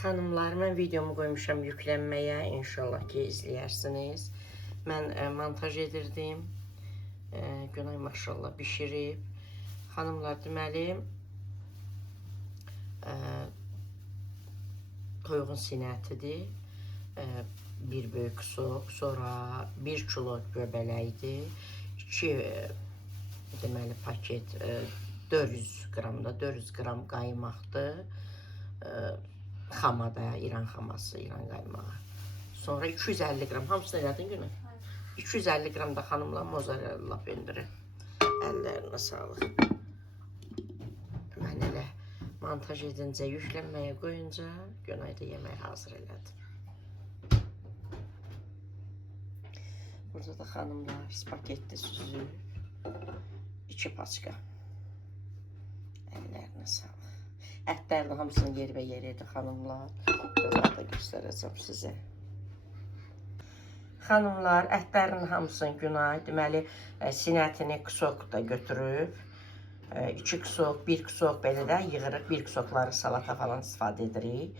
Xanımlar, mən videomu qoymuşam yüklənməyə. İnşallah ki, izləyərsiniz. Mən montaj edirdim. Günay maşallah bişirib. Xanımlar, deməli, toyuğun sinətidir. Bir böyük soq, sonra 1 kilo göbələkdir. 2 deməli paket 400 qramda 400 qram qaymaqdır. Xamada, İran xaması, İran qaymağı. Sonra 250 qram, hamısını elədin günü? 250 qram da xanımla mozzarella pendiri. Əllərinə sağlıq. Mən elə montaj edincə, yüklənməyə qoyunca Günay da yemək hazır elədi. Burada da xanımlar spagetti süzür. 2 paçka. Əllərinə sağlıq. Ətlərdə hamısını yerə yeriydi xanımlar. Bunları da göstərəcəm sizə. Xanımlar, ətlərin hamısını Günay, deməli, sinətini kusok da götürüb. 2 kusok, 1 kusok belə də yığırıq. 1 kusokları salata falan istifadə edirik.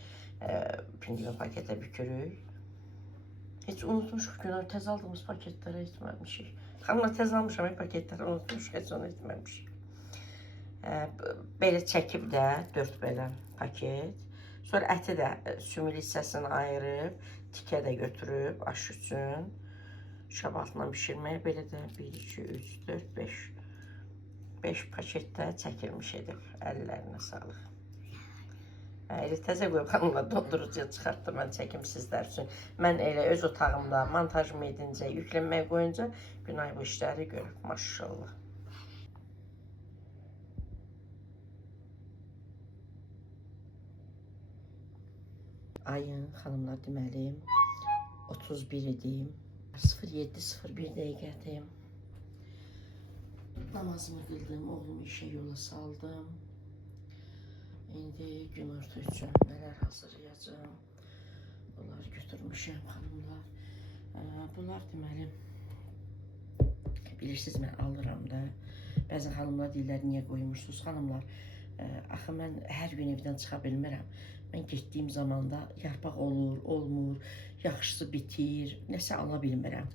Pindimin paketə bükürük. Heç unutmuşuq Günay, tez aldığımız paketlərə etməmişik. Xanımlar, tez almışam paketləri unutmuşuq, heç onu etməmişik. Belə çəkib də 4 belə paket. Sonra əti də sümülü hissəsini ayırıb, tikə də götürüb aş üçün. Şab altına bişirməyə belə də 1, 2, 3, 4, 5. 5 paketdə çəkilmiş edib. Əllərinə sağlıq. Elə təzə qoyub xanımlar dondurucuya çıxartdım, mən çəkim sizlər üçün. Mən elə öz otağımda montajımı edincə, yüklənməyə qoyunca Günay bu işləri görüb, maşallah. Ayın xanımlar deməli 31 idim. 07:01 dəqiqədir. Namazımı qıldım, oğlumu işə yola saldım. İndi günorta üçün nələr hazırlayacağım. Bunları götürmüşəm xanımlar. Bunlar deməli bilirsiniz, mən alıram da. Bəzi xanımlar deyirlər, niyə qoymursunuz? Xanımlar, axı mən hər gün evdən çıxa bilmirəm. Mən getdiyim zamanda yarpaq olur, olmur, yaxşısı bitir, nəsə ala bilmirəm.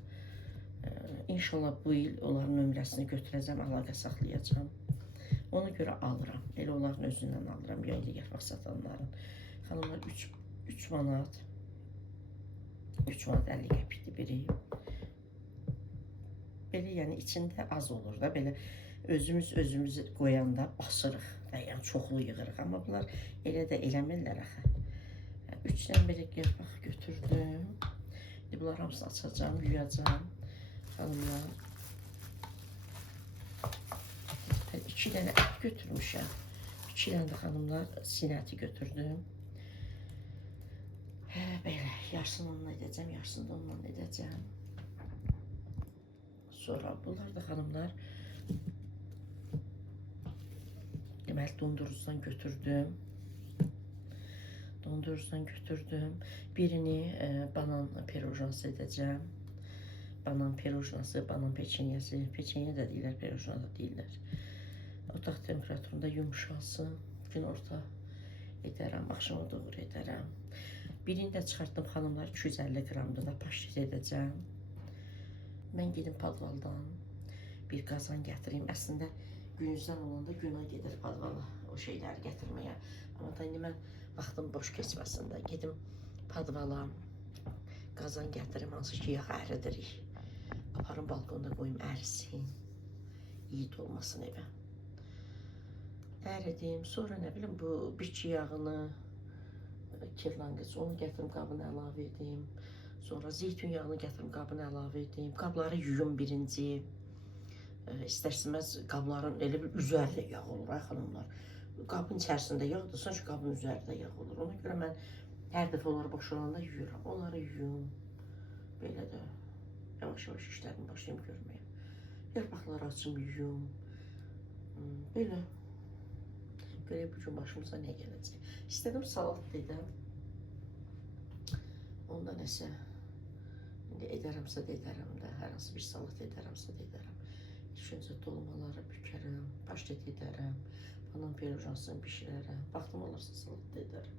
İnşallah bu il onların nömrəsini götürəcəm, əlaqə saxlayacağım. Ona görə alıram. Elə onların özündən alıram, yaylı yarpaq satanların. Xanımlar 3 manat, 3 manat 50 qəpikdir biri. Belə yəni içində az olur da, belə özümüz qoyanda basırıq. Yəni çoxlu yığırıq, amma bunlar elə də eləmirlər axı. 3 dənə belə yarpaq götürdüm. İndi bunları hamısını açacağım, yuyacağım. Xanımlar. 2 dənə ət götürmüşəm. 2 dənə də xanımlar sinəti götürdüm. Belə, yarısını onunla edəcəm, yarısını da onunla edəcəm. Sonra bunlar da xanımlar deməli dondurucudan götürdüm. Birini banan pirojnası edəcəm. Banan pirojnası, banan peçenyası. Peçenya da deyirlər, pirojna da deyirlər. Otaq temperaturunda yumuşalsın. Günorta edərəm, axşama doğru edərəm. Birini də çıxartdım xanımlar, 250 qramda da paşet edəcəm. Mən gedim padvaldan bir qazan gətireyim. Əslində günüzdən olanda Günay gedir padvala o şeyləri gətirməyə. Amma da indi mən vaxtım boş keçməsin də gedim padvala qazan gətirim, hansı ki yağ əridirik. Aparım balkonda qoyum ərisin. İyi dolmasın evə. Əridim. Sonra nə bilim bu biçi yağını, kirlanqıc onu gətirim qabına əlavə edim. Sonra zeytun yağını gətirim qabına əlavə edim. Qabları yuyum birinci. İstərsiniz qabların elə bir üzərində yağ olur, ay xanımlar. Qabın içərisində yağdır, sanki qabın üzərində yağ olur. Ona görə mən hər dəfə onları boşalanda yuyuram. Onları yuyum. Belə də yavaş-yavaş işlərimi başlayım görməyə. Yarpaqları açım, yuyum. Belə. Belə bugün başımıza nə gələcək? İstədim salat edəm. Onda nəsə indi edərəmsə də edərəm də. Hər hansı bir salat edərəmsə də edərəm. İlk öncə dolmaları bükərəm, paştet edərəm, banan pirojnasını bişirərəm. Vaxtım olursa salat da edərəm.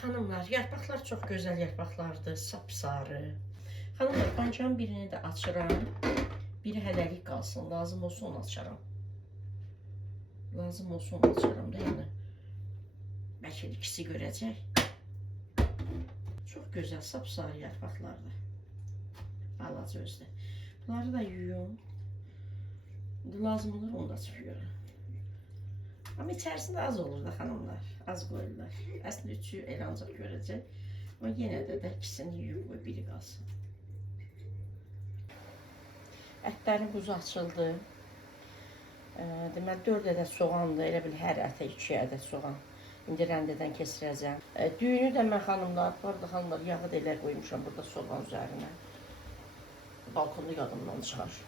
Xanımlar, yarpaqlar çox gözəl yarpaqlardır, sapsarı. Xanımlar, pançanın birini də açıram. Biri hələlik qalsın, lazım olsa onu açaram. Lazım olsa onu açaram da, yəni. Bəlkə ikisi görəcək. Çox gözəl, sapsarı yarpaqlardır. Balaca özdə. Bunları da yuyum. Lazım olur, onu da çıxıyorum. Amma içərisində az olur da xanımlar, az qoyurlar. Əslində üçü elə ancaq görəcək. Amma yenə də ikisini yuyub qoy, biri qalsın. Ətlərin buzu açıldı. Deməli 4 ədəd soğandır, elə bil hər ətə 2 ədəd soğan. İndi rəndədən keçirəcəm. Düyünü də mən xanımlar, bu arada xanımlar yağı da elə qoymuşam burada soğan üzərinə. Balkonda yadımdan çıxar.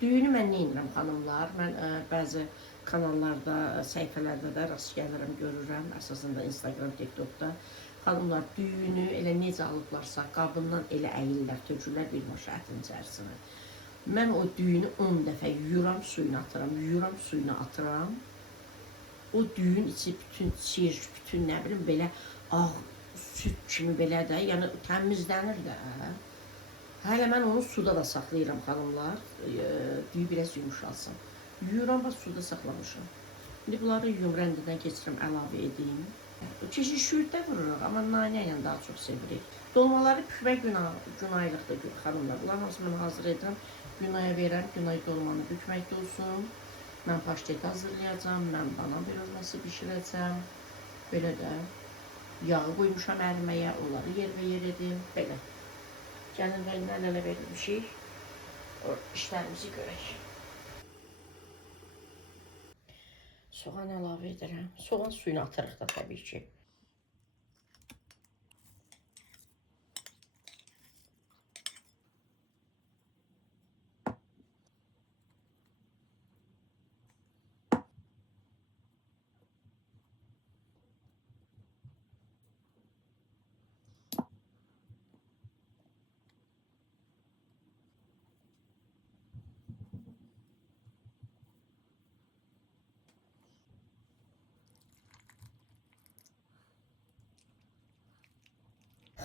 Düyünü mən nə edirəm xanımlar? Mən bəzi kanallarda, səhifələrdə də rast gəlirəm, görürəm. Əsasında Instagram, TikTokda. Xanımlar düyünü elə necə alıblarsa qabından elə əyilirlər, tökürlər bir maşa ətin içərisinə. Mən o düyünü 10 dəfə yuyuram, suyunu atıram, yuyuram, suyunu atıram. O düyün içi bütün çir, bütün nə bilim belə ağ süt kimi belə də, yəni təmizlənir də. Hələ mən onu suda da saxlayıram xanımlar, düyü biraz yumuşalsın. Yuyuram və suda saxlamışım. İndi bunları yuyum, rəndədən keçirəm, əlavə edeyim. Çeşit şürddə vururuq, amma nanə ilə daha çox sevirik. Dolmaları bükmək günaylıqdır xanımlar. Bunların hamısını mən hazır edirəm. Günaya verəm, günay dolmanı bükməkdə olsun. Mən paştet hazırlayacağım, mən banan pirojnası bişirəcəm. Belə də yağı qoymuşam əriməyə, onları yer edim, belə. Gəlin rəngdən ələ verilmişik, o işlərimizi görək. Soğan əlavə edirəm. Soğan suyunu atırıq da təbii ki.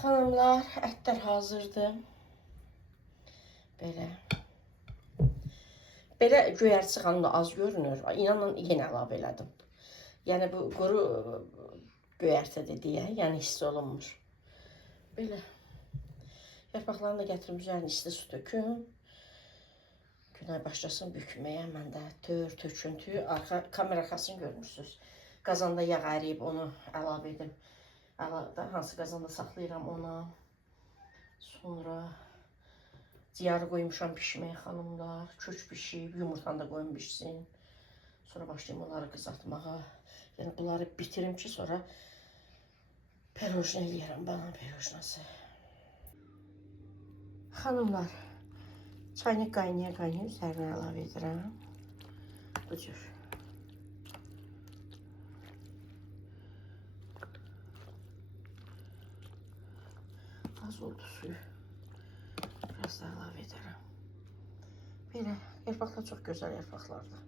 Xanımlar, ətlər hazırdır. Belə. Belə göyərçi xanımda az görünür. İnanın yenə əlavə elədim. Yəni bu quru göyərtədir deyə, yəni hiss olunmur. Belə. Yarpaqlarını da gətirim üzərinə isti su töküm. Günay başlasın bükməyə. Mən də töküntü, kamera arxasını görmürsünüz. Qazanda yağ əriyib, onu əlavə edim. Hansı qazanda saxlayıram ona. Sonra ciyarı qoymuşam pişməyə xanımlar. Kök pişib, yumurtanı da qoyum pişsin. Sonra başlayayım onları qızartmağa. Yəni bunları bitirim ki, sonra pirojna eləyərəm, banan pirojnası. Xanımlar, çayını qaynaya-qaynaya üzərinə əlavə edirəm. Bu cür. Az oldu suyu. Biraz da əlavə edərəm. Belə, yarpaqlar çox gözəl yarpaqlardır.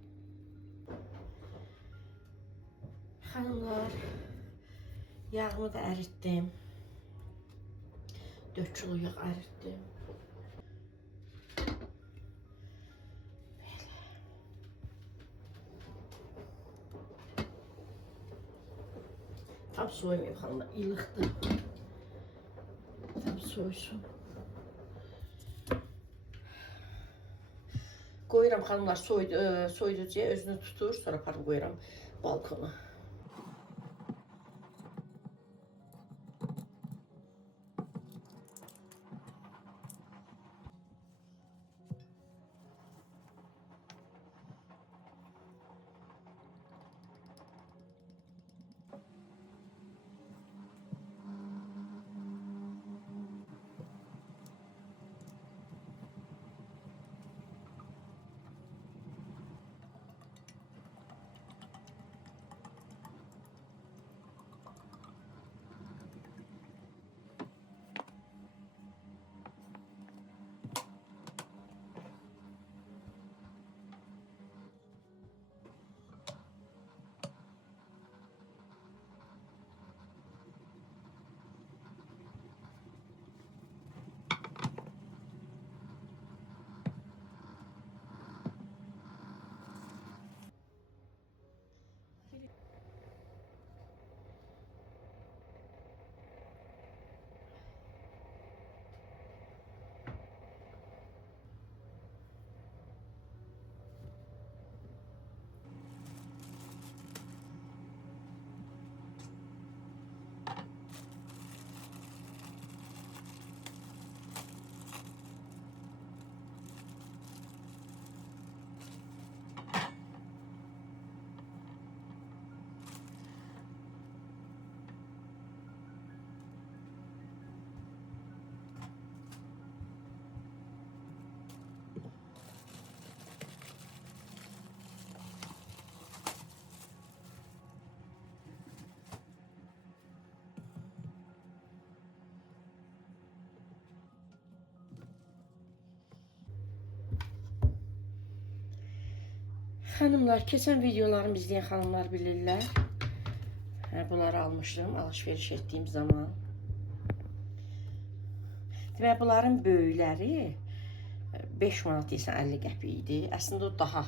Xanımlar, yağımı da əritdim. 4 kilo yağ əritdim. Belə. Tam soymayayım xanımlar, ilıqdır. Tam soysun. Qoyuram xanımlar, soyuducuya özünü tutur, sonra aparıb qoyuram balkona. Xanımlar, keçən videolarımı izləyən xanımlar bilirlər. Bunları almışdım alışveriş etdiyim zaman. Demək, bunların böyükləri 5 manat isə 50 qəpik idi. Əslində o daha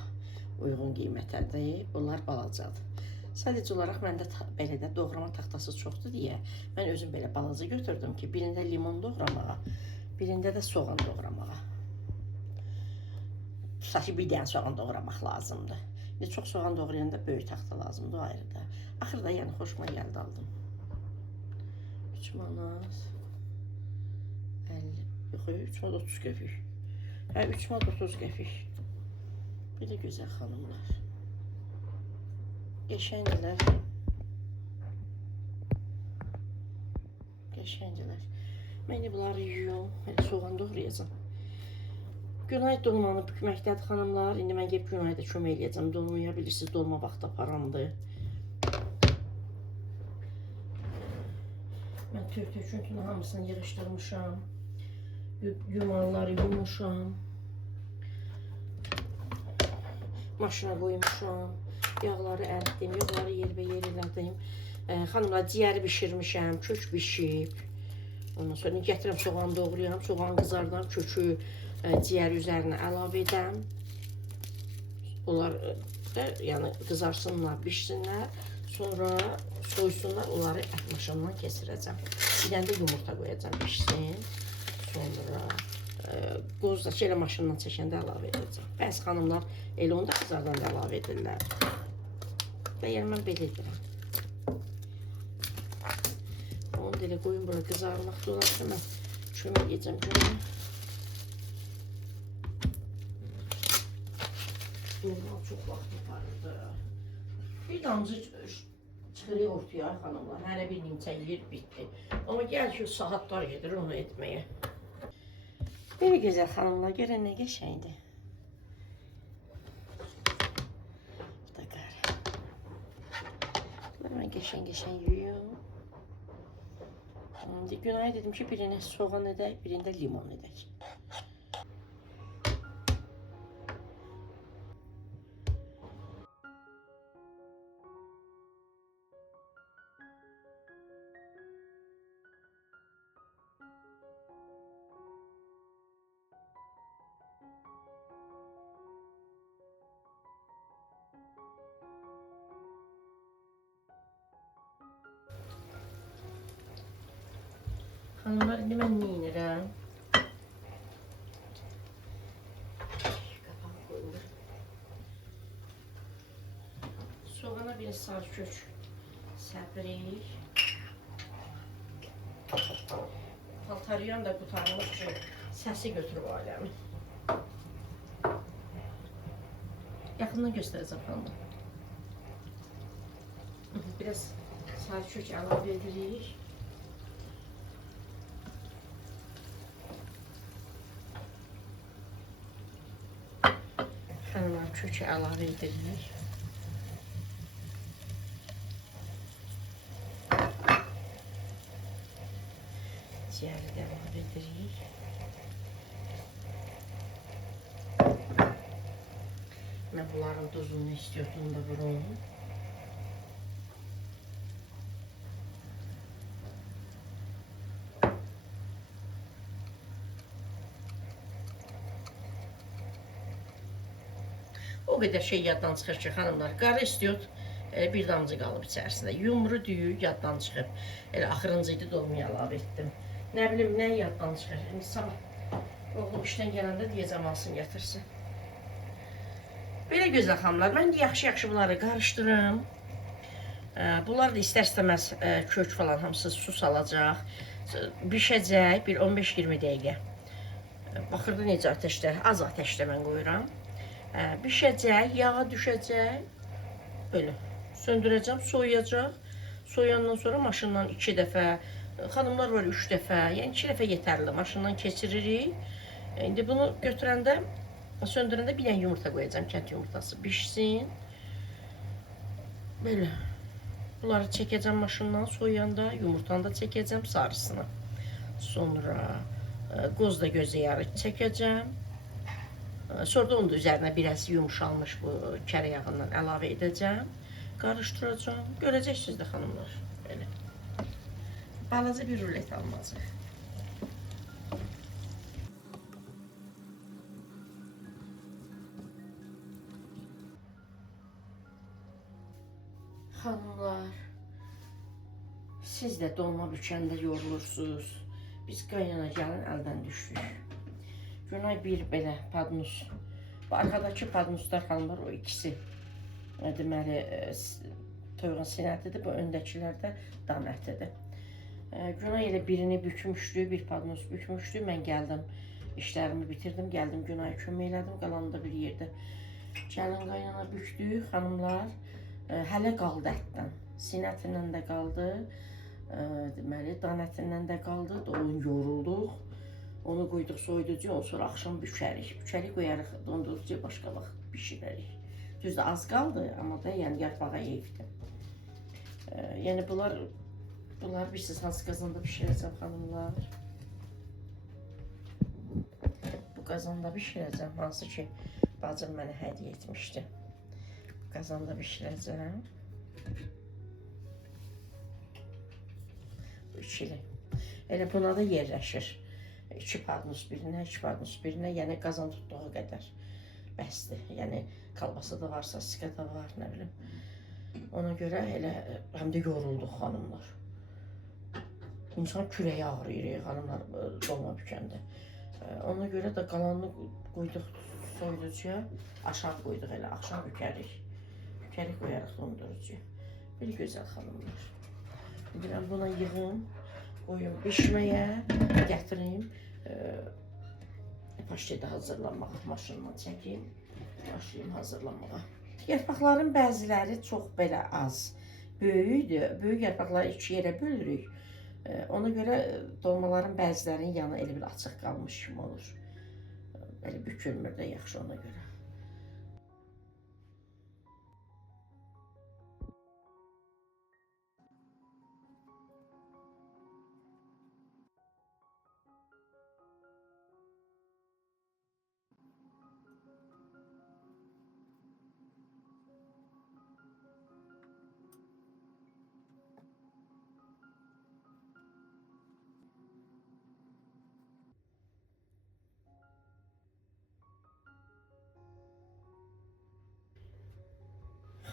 uyğun qiymətədir. Bunlar balacadır. Sadəcə olaraq məndə belə də doğrama taxtası çoxdur deyə mən özüm belə balaca götürdüm ki, birində limon doğramağa, birində də soğan doğramağa. Tutaq ki, bir dənə soğan doğramaq lazımdır. İndi çox soğan doğrayanda böyük taxta lazımdır, o ayrıda. Axırda yəni xoşuma gəldi, aldım. 3 manat 50, yox, 3 manat 30 qəpik. Hə, 3 manat 30 qəpik. Bir də gözəl xanımlar. Qəşəngdilər. Qəşəngdilər. Mən indi bunları yuyum, soğan doğrayacağım. Günay dolmanı bükməkdədir xanımlar. İndi mən gəlib Günayda kömək eləyəcəm. Dolmaya bilirsiniz, dolma vaxtı aparamdır. Mən tök-töküntünün hamısını yığışdırmışam. Yumaları yumuşam. Maşına qoymuşam. Yağları əritdim, yağları yerbəyer elədim. Xanımlar, ciyəri bişirmişəm, kök bişib. Ondan sonra gətirəm soğan doğrayam, soğan qızardan, kökü ciyəri üzərinə əlavə edəm. Onlar da yəni qızarsınlar, bişsinlər. Sonra soysunlar, onları ət maşından keçirəcəm. Bir dənə də yumurta qoyacam, bişsin. Sonra qoz da elə maşından çəkəndə əlavə edəcəm. Bəzi xanımlar elə onu da qızardan da əlavə edirlər. Və yəni mən belə edirəm. Onu da elə qoyun bura qızarmaqda olarsa mən kömək edəcəm görəm. Normal çox vaxt yaparırdı. Bir damcı çıxırıq ortaya xanımlar. Hərə bir nimçə yeyir, bitdi. Amma gəl ki, saatlar gedir onu etməyə. Belə gözəl xanımlar, görən nə qəşəngdir. Bu da qara. Bunları mən qəşəng yuyum. Günay dedim ki, birinə soğan edək, birində limon edək. Xanımlar, indi mən nə edirəm? Qapağı qoyulur. Soğana bir sarı kök səpirik. Paltarıyan da qutarmış ki, səsi götürüb aləmi. Yaxından göstərəcəm xanımlar. Biraz sarı kök əlavə edirik. Xanımlar, kökü əlavə edirik. Ciyəri də əlavə edirik. Mən bunların duzunu istiyordum da vurum. O qədər şey yaddan çıxır ki, xanımlar, qara istiot bir damcı qalıb içərisində. Yumru düyü yaddan çıxıb. Elə axırıncı idi, dolmaya əlavə etdim. Nə bilim, nə yaddan çıxır. İndi sabah oğlum işdən gələndə deyəcəm, alsın, gətirsin. Belə gözəl xanımlar, mən yaxşı-yaxşı bunları qarışdırım. Bunlar da istər-istəməz kök falan hamısı su salacaq. Bişəcək bir 15-20 dəqiqə. Baxırdı necə ateşdə, az ateşdə mən qoyuram. Bişəcək, yağa düşəcək. Böyle söndürəcəm, soyuyacaq. Soyandan sonra maşından 2 dəfə, xanımlar var 3 dəfə, yəni 2 dəfə yetərli. Maşından keçiririk. İndi bunu götürəndə, söndürəndə bir dənə yumurta qoyacağım, kənd yumurtası bişsin. Böyle. Bunları çəkəcəm maşından, soyanda yumurtanı da çəkəcəm sarısını. Sonra qoz da gözə yarı çəkəcəm. Sonra da onun da üzərinə biraz yumşalmış bu kərə yağından əlavə edəcəm. Qarışdıracağım. Görəcəksiniz də xanımlar. Belə. Balaca bir rulet almazıq. Xanımlar, siz də dolma bükəndə yorulursunuz. Biz qaynana gəlin əldən düşdük. Günay bir belə padnus. Bu arkadakı padnuslar xanımlar o ikisi. Deməli, toyuğun sinətidir, bu öndəkilər də dam ətidir. Günay elə birini bükmüşdü, bir padnus bükmüşdü. Mən gəldim, işlərimi bitirdim, gəldim Günay'a kömək elədim, qalanı da bir yerdə. Gəlin qaynana bükdük, xanımlar. Hələ qaldı ətdən. Sinətindən də qaldı. Deməli, dan ətindən də qaldı. Onu yorulduq. Onu qoyduq soyuducuya, ondan sonra axşam bükərik. Bükərik, qoyarıq dondurucuya, başqa vaxt bişirərik. Düzdür, az qaldı, amma da yəni yarpağa eyifdir. Yəni bunlar bilirsiniz, hansı qazanda bişirəcəm xanımlar? Bu qazanda bişirəcəm, hansı ki bacım mənə hədiyyə etmişdi. Bu qazanda bişirəcəm. Bu ikili. Elə buna da yerləşir. 2 padnus birinə, 2 padnus birinə, yəni qazan tutduğu qədər bəsdir. Yəni kalbasa da var, sasika da var, nə bilim. Ona görə elə həm də yorulduq xanımlar. İnsan kürəyi ağrıyır xanımlar dolma bükəndə. Ona görə də qalanını qoyduq soyuducuya, aşağı qoyduq elə, axşam bükərik. Bükərik, qoyarıq dondurucuya. Bir gözəl xanımlar. Bilirəm, buna yığım, qoyum bişməyə, gətirim. Paştede hazırlanmağa, maşından çəkeyim, başlayayım hazırlanmağa. Yarpaqların bəziləri çox belə az, böyükdür. Böyük yarpaqları 2 yerə bölürük. Ona görə dolmaların bəzilərinin yanı elə bir açıq qalmış kimi olur. Belə bükülmür də yaxşı ona görə.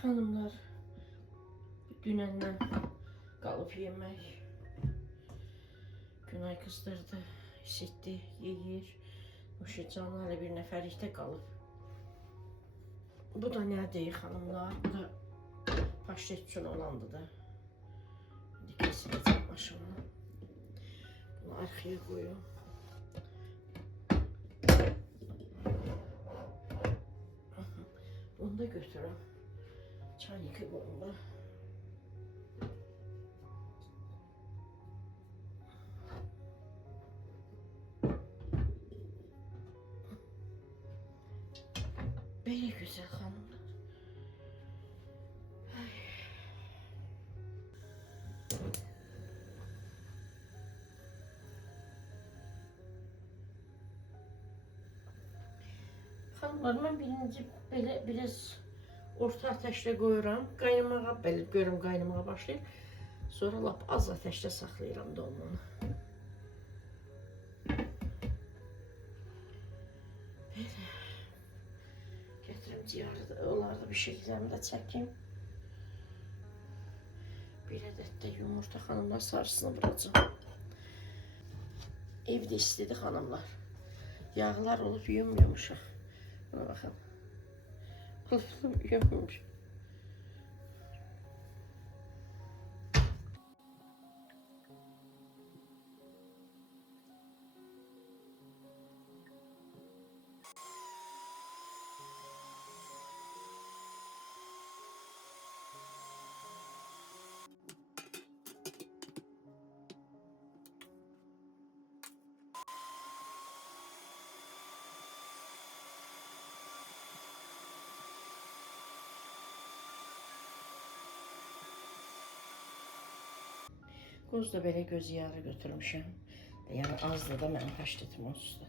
Hanımlar, dünəndən qalıb yemək. Günay qızdırdı, isitdi, yeyir. Nuşicanlı hələ bir nəfərlikdə qalıb. Bu da nədir xanımlar? Bu da paştet üçün olandı da. İndi kesiləcəm maşını. Bunu arxaya qoyum. Bunu da götürəm. Çaynikə qoyumda. Belə gözəl xanımlar. Xanımlar, mən birinci belə biraz orta ateşdə qoyuram. Qaynamağa belə görüm qaynamağa başlayır. Sonra lap az ateşdə saxlayıram dolmanı. Belə. Gətirim ciyarı da, onları da bir şəkillərimi də çəkeyim. Bir ədəd də yumurta xanımlar sarısını vuracağım. Evdə istedi xanımlar. Yağlar olub yumuşaq. Buna baxın. Yummuş. Qoz da belə göz yağı götürmüşəm. Yəni azdır da mənim paştetim olsun.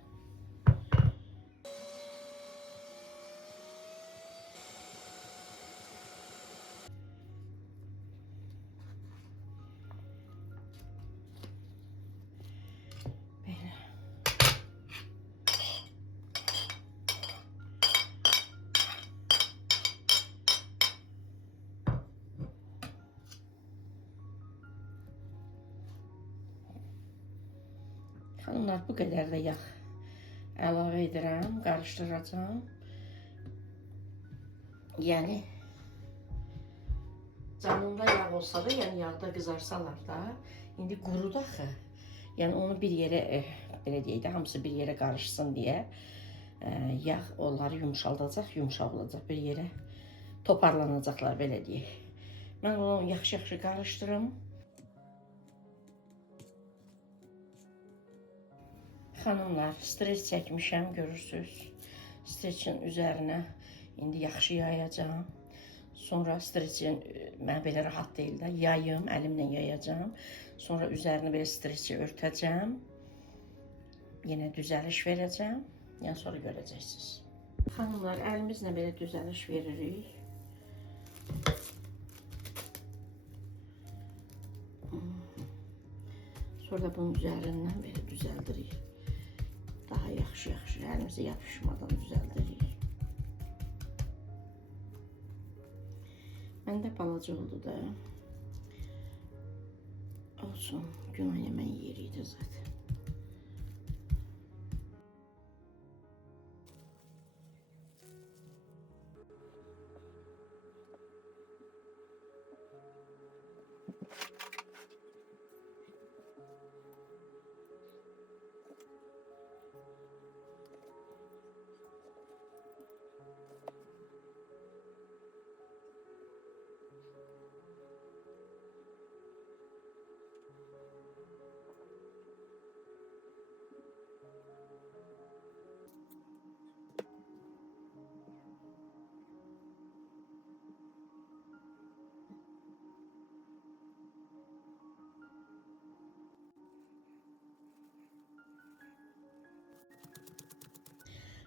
Xanımlar, bu qədər də yağ əlavə edirəm, qarışdıracağım. Yəni canında yağ olsa da, yəni yağda qızarsalar da, indi qurudu axı. Yəni onu bir yerə, belə deyək də, hamısı bir yerə qarışsın deyə yağ onları yumşaldacaq, yumşaq olacaq, bir yerə toparlanacaqlar, belə deyək. Mən onu yaxşı-yaxşı qarışdırım. Xanımlar, streç çəkmişəm, görürsünüz. Streçin üzərinə indi yaxşı yayacağım. Sonra streçin, mən belə rahat deyil də, yayım, əlimlə yayacağım. Sonra üzərini belə streçi örtəcəm. Yenə düzəliş verəcəm. Yəni sonra görəcəksiniz. Xanımlar, əlimizlə belə düzəliş veririk. Sonra bunun üzərindən belə düzəldirik. Daha yaxşı-yaxşı, əlimizə yapışmadan düzəldirik. Məndə balaca oldu da. Olsun, günah yemək yeri idi zaten.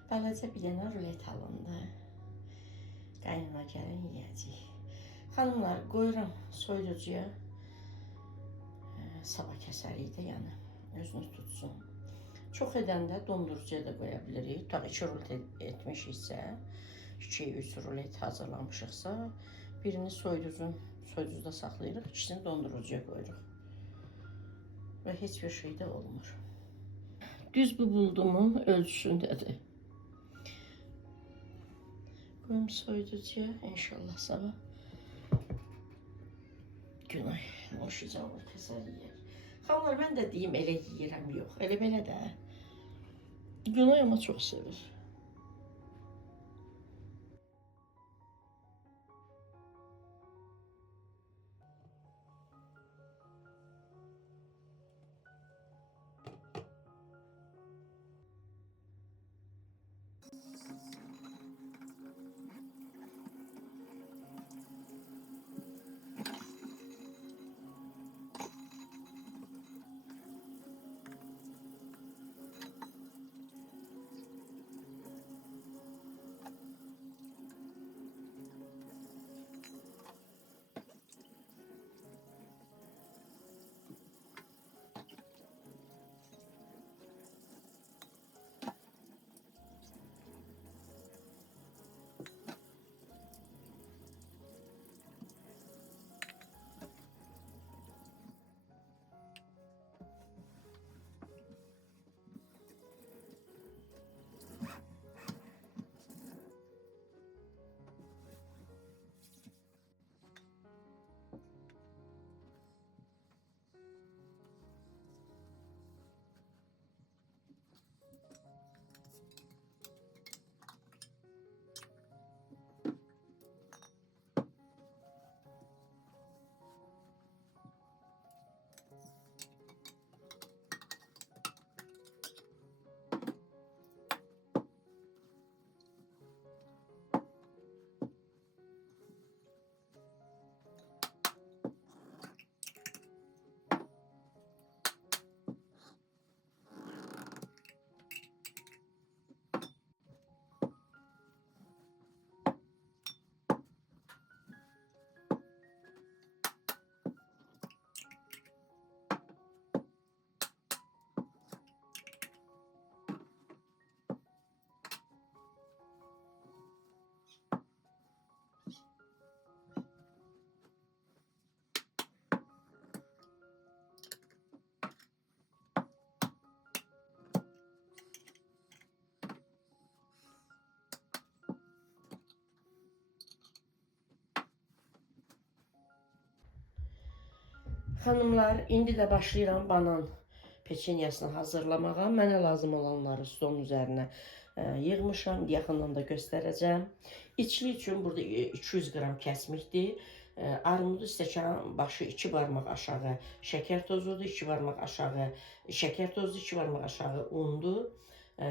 Balaca bir dənə rulet alındı. Qaynana gəlin yeyəcək. Xanımlar, qoyuram soyuducuya. Sabah kəsərik də, yəni özünü tutsun. Çox edəndə dondurucuya da qoya bilirik. Tabii 2 rulet etmişiksə, 2-3 rulet hazırlamışıqsa, birini soyuducuda saxlayırıq, ikisini dondurucuya qoyuruq. Və heç bir şey də olmur. Düz bu buldumun ölçüsündədir. Qoyum soyuducuya, inşallah sabah günay hoşuca olur, kəsər yeyər. Xanımlar, mən də deyim, elə yeyirəm, yox, elə belə də. Günay ama çox sevir. Xanımlar, indi də başlayıram banan peçenyasını hazırlamağa. Mənə lazım olanları stolun üzərinə yığmışam. Yaxından da göstərəcəm. İçli üçün burada 200 qram kəsmikdir. Armudu stəkan başı 2 barmaq aşağı şəkər tozudur, 2 barmaq aşağı şəkər tozu, 2 barmaq aşağı undur.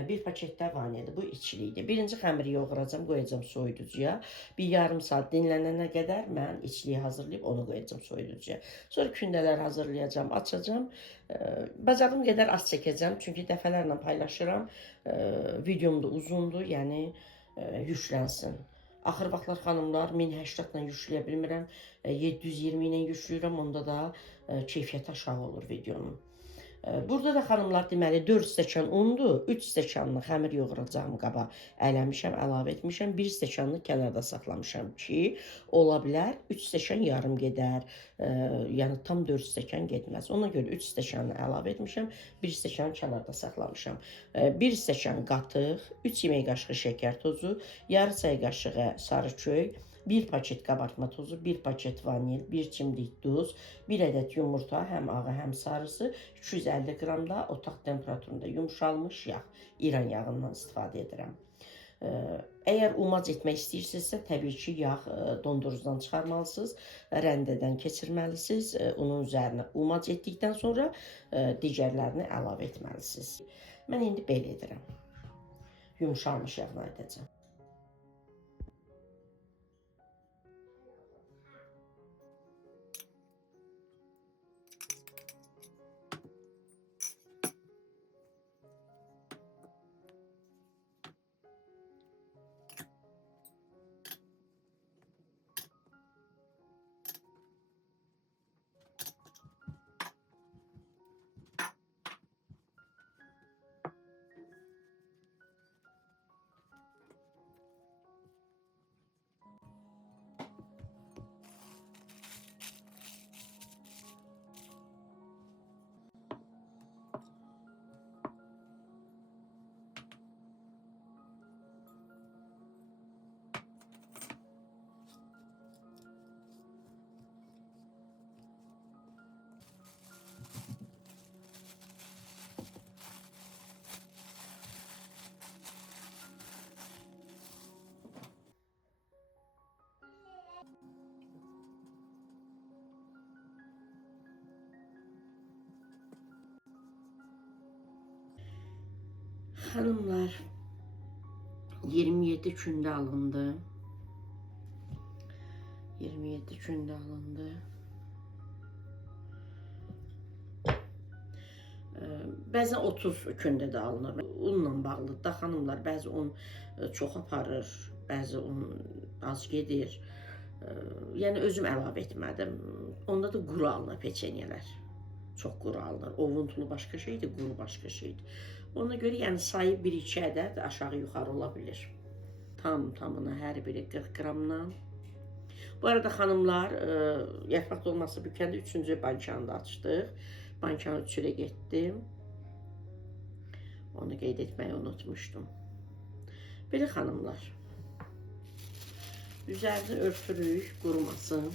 Bir paket də vanilyadır. Bu içlikdir. Birinci xəmiri yoğuracam, qoyacam soyuducuya. Bir yarım saat dinlənənə qədər mən içliyi hazırlayıb onu qoyacam soyuducuya. Sonra kündələr hazırlayacam, açacam. Bacardığım qədər az çəkəcəm, çünki dəfələrlə paylaşıram. Videom da uzundur, yəni yüklənsin. Axır vaxtlar xanımlar 1080 ilə yükləyə bilmirəm. 720 ilə yükləyirəm, onda da keyfiyyəti aşağı olur videonun. Burada da xanımlar deməli 4 stəkan undur, 3 stəkanlı xəmir yoğuracağım qaba ələmişəm, əlavə etmişəm. 1 stəkanlı kənarda saxlamışam ki, ola bilər 3 stəkan yarım gedər, yəni tam 4 stəkan getməz. Ona görə 3 stəkanı əlavə etmişəm, 1 stəkanı kənarda saxlamışam. 1 stəkan qatıq, 3 yemək qaşığı şəkər tozu, yarı çay qaşığı sarı kök, 1 paket qabartma tozu, 1 paket vanil, 1 çimdik duz, 1 ədəd yumurta, həm ağı, həm sarısı, 250 qram da otaq temperaturunda yumşalmış yağ, İran yağından istifadə edirəm. Əgər umac etmək istəyirsinizsə, təbii ki, yağ dondurucudan çıxarmalısınız, rəndədən keçirməlisiniz, onun üzərinə umac etdikdən sonra digərlərini əlavə etməlisiniz. Mən indi belə edirəm. Yumşalmış yağla edəcəm. Xanımlar, 27 gündə alındı. 27 gündə alındı. Bəzən 30 gündə də alınır. Unla bağlıdır da xanımlar, bəzi un çox aparır, bəzi un az gedir. Yəni özüm əlavə etmədim. Onda da quru alınır peçenyelər. Çox quru alınır. Ovuntulu başqa şeydir, quru başqa şeydir. Ona görə yəni sayı 1-2 ədəd aşağı yuxarı ola bilir. Tamına hər biri 40 qramdan. Bu arada xanımlar, yarpaq dolması bükəndə 3-cü bankanı da açdıq. Bankanı üçülə getdim. Onu qeyd etməyi unutmuşdum. Belə xanımlar. Üzərini örtürük, qurumasın.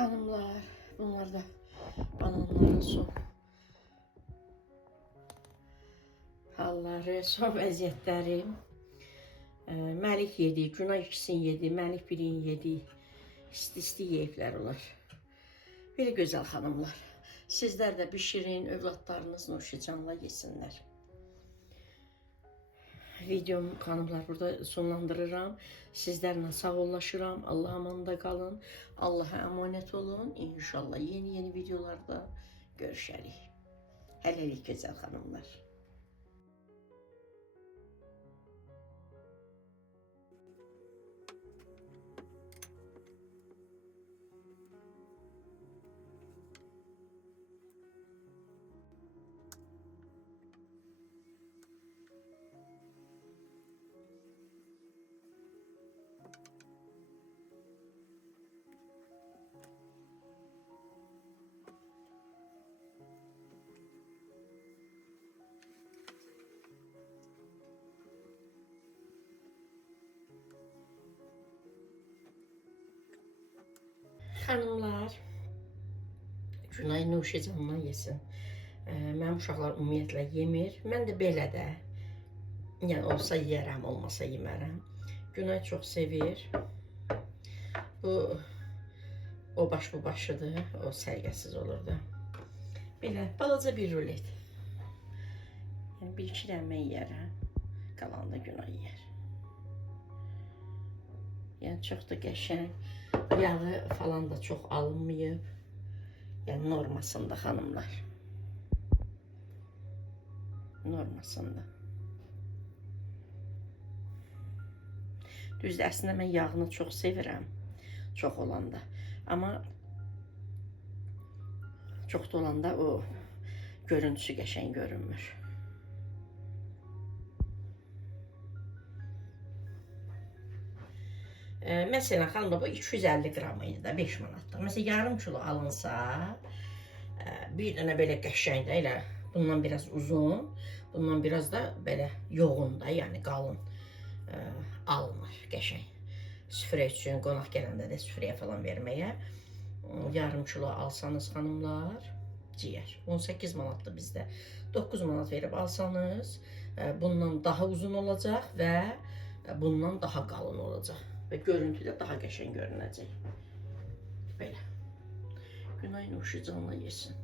Xanımlar, bunlar da bananların son halları, son vəziyyətləri. Məlik yedi, Günay ikisini yedi, Məlik birini yedi. İsti-isti yeyiblər onlar. Belə gözəl xanımlar. Sizlər də bişirin, övladlarınız nuşicanla yesinlər. Videomu xanımlar burada sonlandırıram. Sizlərlə sağollaşıram. Allah'a amanında qalın. Allah'a əmanət olun. İnşallah yeni videolarda görüşərik. Hələlik gözəl xanımlar. Xanımlar, Günay nuşicandan yesin. Mənim uşaqlar ümumiyyətlə yemir. Mən də belə də. Yəni olsa yeyərəm, olmasa yemərəm. Günay çox sevir. Bu o baş bu başıdır. O sərgəsiz olur da. Belə balaca bir rulet. Yəni bir iki dənə mən yeyərəm. Qalan da Günay yeyər. Yəni çox da qəşəng. Yağı falan da çox alınmayıb. Yəni normasında xanımlar. Normasında. Düzdür, əslində mən yağını çox sevirəm. Çox olanda. Amma çox da olanda o görüntüsü qəşəng görünmür. Mesela xanımlar bu 250 qram idi da 5 manatlıq. Mesela yarım kilo alınsa bir dənə belə qəşəng də elə bundan biraz uzun, bundan biraz da belə yoğun da, yəni qalın alınır qəşəng. Süfrə üçün, qonaq gələndə də süfrəyə falan verməyə yarım kilo alsanız xanımlar ciyər. 18 manatdır bizdə. 9 manat verib alsanız bundan daha uzun olacaq və bundan daha qalın olacaq. Və görüntüdə daha qəşəng görünəcək. Belə. Günay nuşicanla yesin.